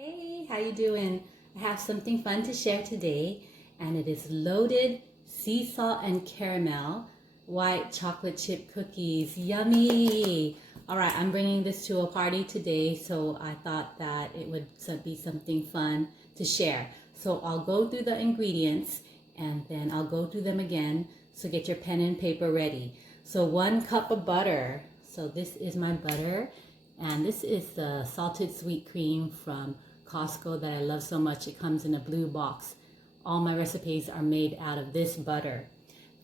Hey, how you doing? I have something fun to share today, and it is loaded sea salt and caramel white chocolate chip cookies. Yummy! All right, I'm bringing this to a party today, so I thought that it would be something fun to share. So I'll go through the ingredients and then I'll go through them again. So get your pen and paper ready. So 1 cup of butter. So this is my butter, and this is the salted sweet cream from Costco that I love so much. It comes in a blue box. All my recipes are made out of this butter.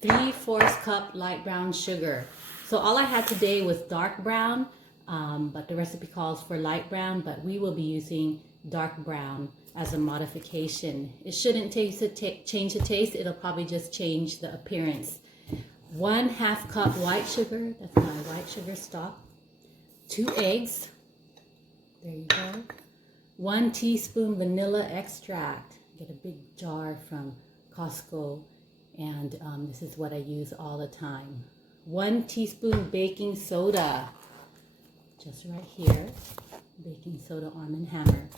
3/4 cup light brown sugar. So all I had today was dark brown, but the recipe calls for light brown, but we will be using dark brown as a modification. It shouldn't change the taste. It'll probably just change the appearance. 1/2 cup white sugar. That's my white sugar stock. 2 eggs. There you go. 1 teaspoon vanilla extract. Get a big jar from Costco, and this is what I use all the time. 1 teaspoon baking soda. Just right here. Baking soda, Arm & Hammer.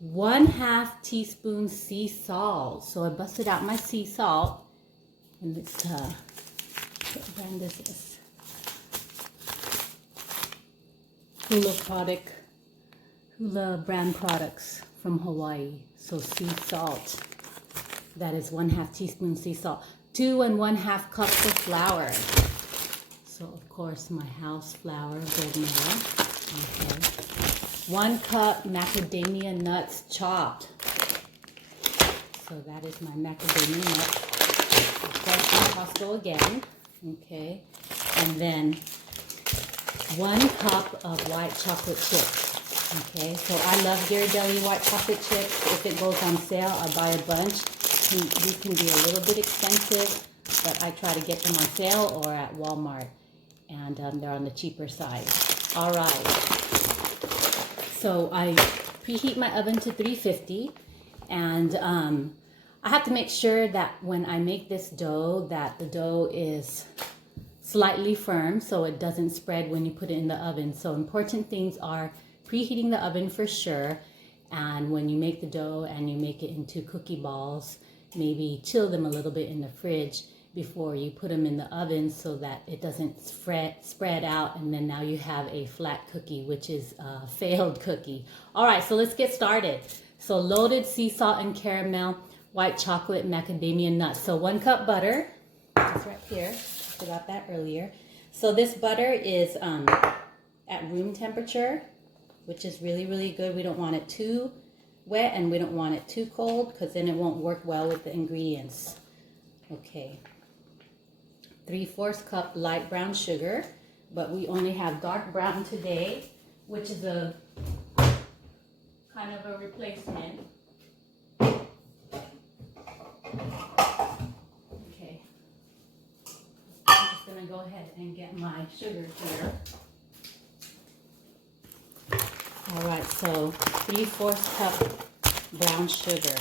1/2 teaspoon sea salt. So I busted out my sea salt, and let's what brand this is. Hula brand products from Hawaii. So sea salt. That is 1/2 teaspoon sea salt. 2 1/2 cups of flour. So of course my house flour, gold medal. Okay. 1 cup macadamia nuts chopped. So that is my macadamia nuts. Of course from Costco again. Okay. And then 1 cup of white chocolate chips. Okay, so I love Ghirardelli white chocolate chips. If it goes on sale, I buy a bunch. These can be a little bit expensive, but I try to get them on sale or at Walmart, and they're on the cheaper side. All right, so I preheat my oven to 350, and I have to make sure that when I make this dough, that the dough is slightly firm so it doesn't spread when you put it in the oven. So important things are preheating the oven for sure, and when you make the dough and you make it into cookie balls, maybe chill them a little bit in the fridge before you put them in the oven so that it doesn't spread out, and then now you have a flat cookie, which is a failed cookie. All right, so let's get started. So loaded sea salt and caramel white chocolate macadamia nuts. So 1 cup butter. It's right here. Forgot that earlier. So this butter is at room temperature, which is really, really good. We don't want it too wet and we don't want it too cold, because then it won't work well with the ingredients. Okay. 3/4 cup light brown sugar, but we only have dark brown today, which is a kind of a replacement. Okay. I'm just gonna go ahead and get my sugar here. All right, so 3/4 cup brown sugar.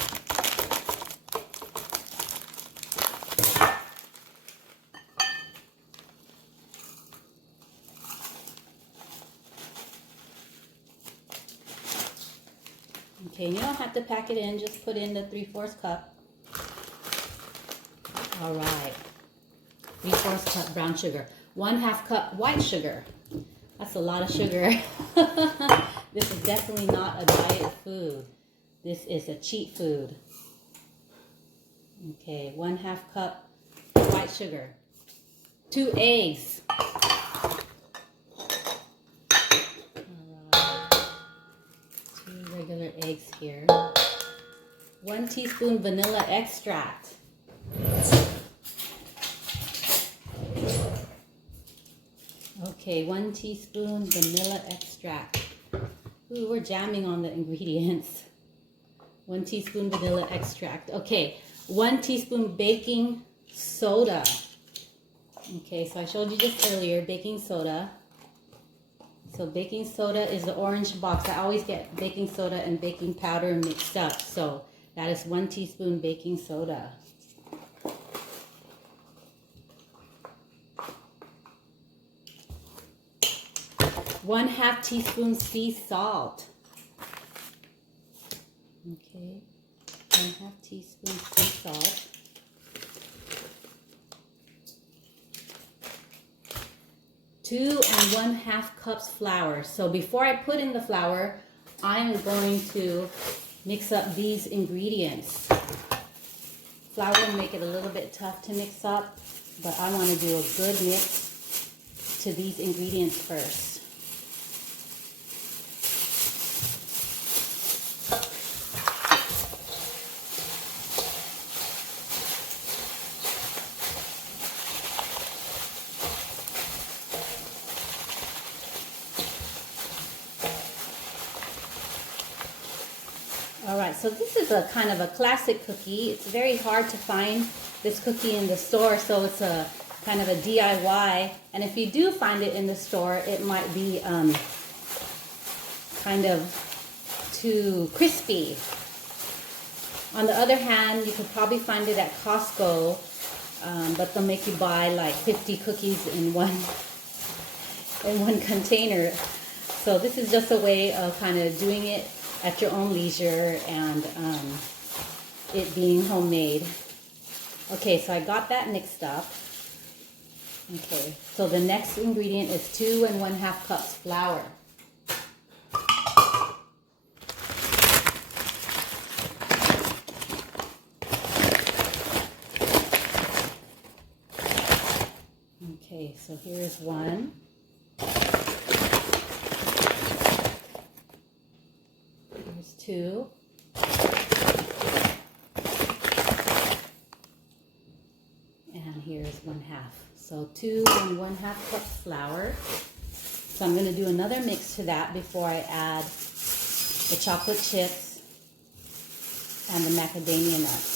Okay, you don't have to pack it in, just put in the 3/4 cup. All right, 3/4 cup brown sugar. 1/2 cup white sugar. That's a lot of sugar. This is definitely not a diet food. This is a cheat food. Okay, 1/2 cup white sugar. 2 eggs. Alright. 2 regular eggs here. 1 teaspoon vanilla extract. Okay, 1 teaspoon vanilla extract. Ooh, we're jamming on the ingredients. 1 teaspoon vanilla extract. Okay, 1 teaspoon baking soda. Okay, so I showed you this earlier, baking soda. So baking soda is the orange box. I always get baking soda and baking powder mixed up. So that is 1 teaspoon baking soda. 1/2 teaspoon sea salt. Okay, 1/2 teaspoon sea salt. 2 1/2 cups flour. So before I put in the flour, I'm going to mix up these ingredients. Flour will make it a little bit tough to mix up, but I want to do a good mix to these ingredients first. All right, so this is a kind of a classic cookie. It's very hard to find this cookie in the store, so it's a kind of a DIY. And if you do find it in the store, it might be kind of too crispy. On the other hand, you could probably find it at Costco, but they'll make you buy like 50 cookies in one container. So this is just a way of kind of doing it at your own leisure and it being homemade. Okay, so I got that mixed up. Okay, so the next ingredient is 2 1/2 cups flour. Okay, so here's one. Here's 2. And here's 1/2. So 2 1/2 cups flour. So I'm going to do another mix to that before I add the chocolate chips and the macadamia nuts.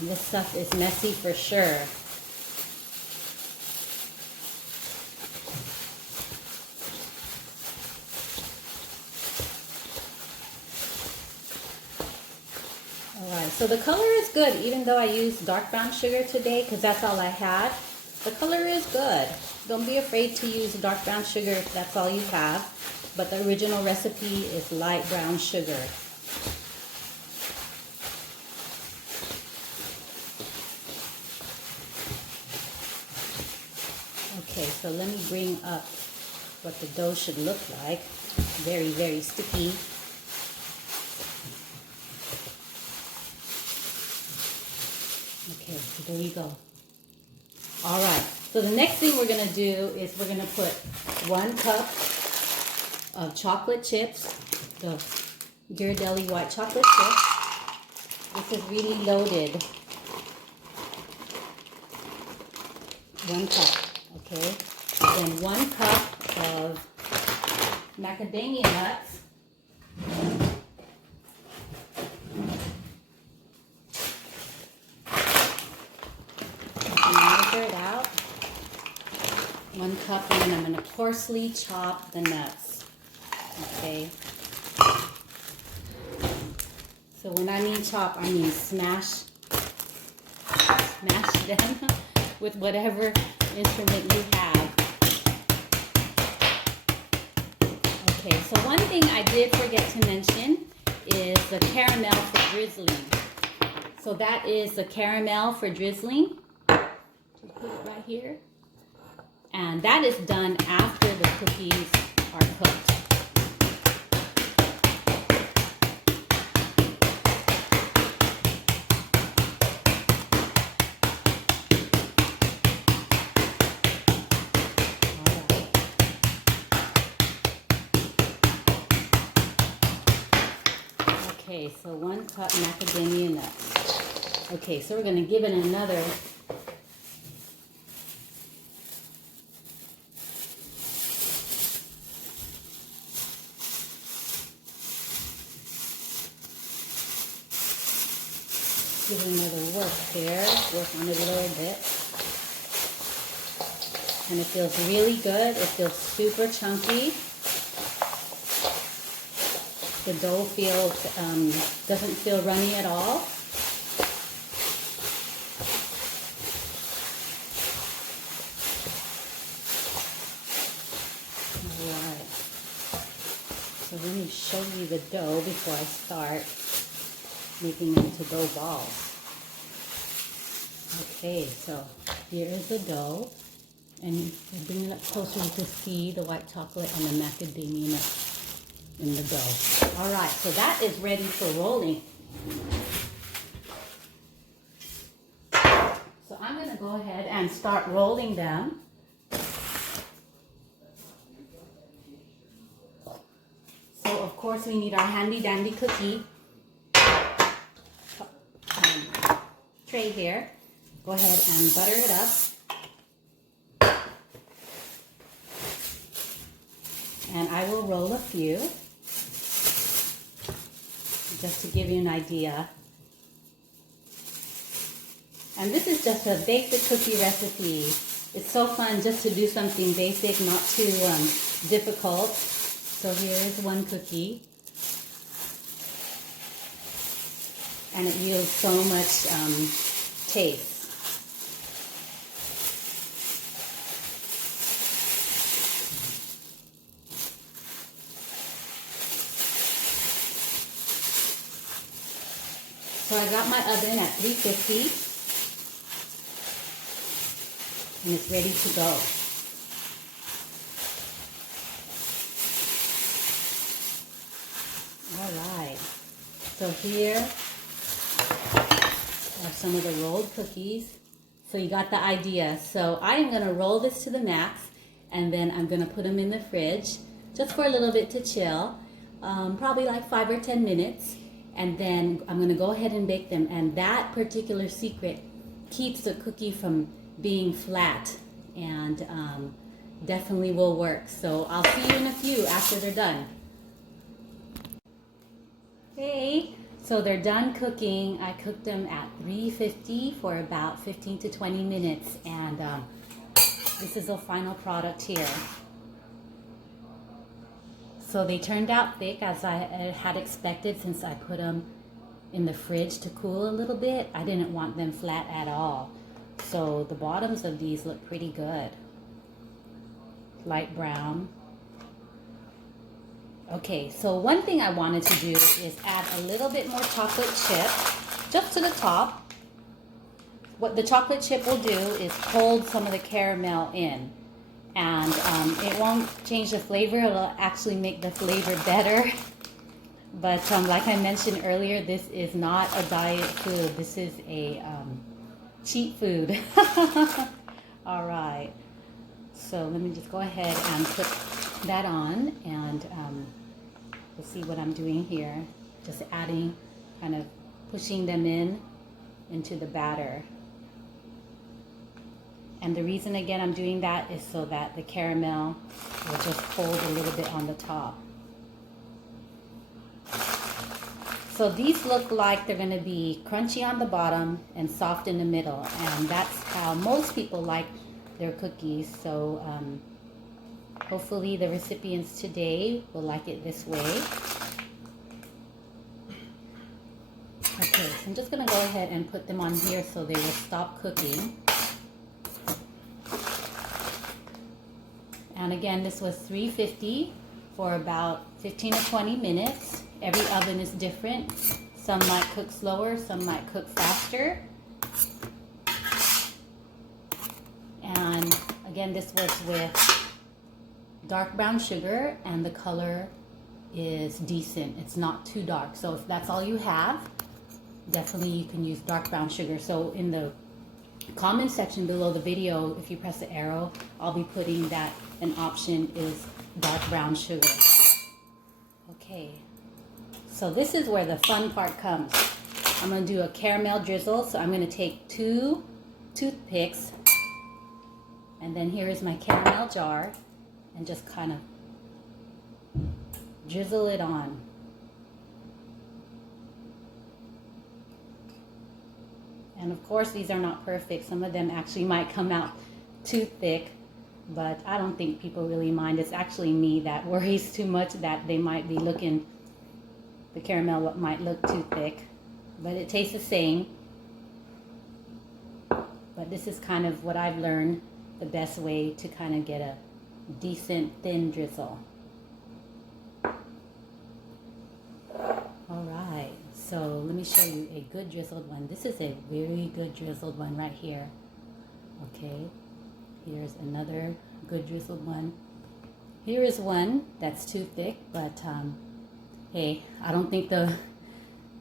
And this stuff is messy for sure. Alright, so the color is good, even though I used dark brown sugar today, because that's all I had. The color is good. Don't be afraid to use dark brown sugar if that's all you have. But the original recipe is light brown sugar. Okay, so let me bring up what the dough should look like. Very, very sticky. Okay, so there you go. All right, so the next thing we're going to do is we're going to put 1 cup of chocolate chips, the Ghirardelli white chocolate chips. This is really loaded. 1 cup, okay? Then 1 cup of macadamia nuts. Measure it out. 1 cup, and then I'm going to coarsely chop the nuts. Okay. So when I mean chop, I mean smash them with whatever instrument you have. Okay, so one thing I did forget to mention is the caramel for drizzling. So that is the caramel for drizzling. Just put it right here. And that is done after the cookies are cooked. Okay, so 1 cup macadamia nuts. Okay, so we're going to give it another work there. Work on it a little bit. And it feels really good. It feels super chunky. The dough doesn't feel runny at all. let me show you the dough before I start making them into dough balls. Okay, so here is the dough, and you bring it up closer, you can see the white chocolate and the macadamia nuts in the dough. All right, so that is ready for rolling. So I'm going to go ahead and start rolling them. So of course we need our handy dandy cookie tray here. Go ahead and butter it up. And I will roll a few just to give you an idea. And this is just a basic cookie recipe. It's so fun just to do something basic, not too difficult. So here is one cookie. And it yields so much taste. So I got my oven at 350 and it's ready to go. All right, so here are some of the rolled cookies. So you got the idea. So I'm gonna roll this to the max and then I'm gonna put them in the fridge just for a little bit to chill, probably like 5 or 10 minutes. And then I'm gonna go ahead and bake them. And that particular secret keeps the cookie from being flat and definitely will work. So I'll see you in a few after they're done. Hey, so they're done cooking. I cooked them at 350 for about 15 to 20 minutes. And this is the final product here. So they turned out thick as I had expected since I put them in the fridge to cool a little bit. I didn't want them flat at all. So the bottoms of these look pretty good. Light brown. Okay, so one thing I wanted to do is add a little bit more chocolate chip just to the top. What the chocolate chip will do is hold some of the caramel in. And it won't change the flavor, it'll actually make the flavor better. But like I mentioned earlier, this is not a diet food, this is a cheat food. All right, so let me just go ahead and put that on, and you'll see what I'm doing here. Just adding, kind of pushing them into the batter. And the reason, again, I'm doing that is so that the caramel will just hold a little bit on the top. So these look like they're going to be crunchy on the bottom and soft in the middle. And that's how most people like their cookies. So hopefully the recipients today will like it this way. Okay, so I'm just going to go ahead and put them on here so they will stop cooking. And again, this was 350 for about 15 to 20 minutes. Every oven is different. Some might cook slower, some might cook faster. And again, this was with dark brown sugar, and the color is decent. It's not too dark. So if that's all you have, definitely you can use dark brown sugar. So in the comment section below the video, if you press the arrow, I'll be putting that an option is dark brown sugar. Okay, so this is where the fun part comes. I'm going to do a caramel drizzle. So I'm going to take 2 toothpicks, and then here is my caramel jar, and just kind of drizzle it on. And of course, these are not perfect. Some of them actually might come out too thick, but I don't think people really mind. It's actually me that worries too much that they might be looking, the caramel might look too thick, but it tastes the same. But this is kind of what I've learned, the best way to kind of get a decent thin drizzle. So let me show you a good drizzled one. This is a very good drizzled one right here. Okay, here's another good drizzled one. Here is one that's too thick, but hey, I don't think the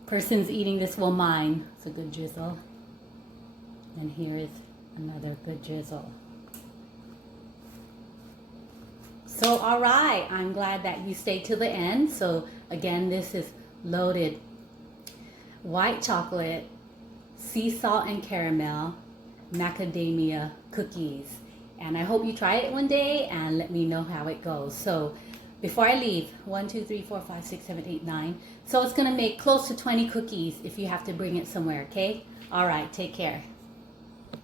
person's eating this will mind. It's a good drizzle. And here is another good drizzle. So, all right, I'm glad that you stayed till the end. So, again, this is loaded white chocolate, sea salt and caramel, macadamia cookies. And I hope you try it one day and let me know how it goes. So, before I leave, 1, 2, 3, 4, 5, 6, 7, 8, 9. So, it's going to make close to 20 cookies if you have to bring it somewhere, okay? All right, take care.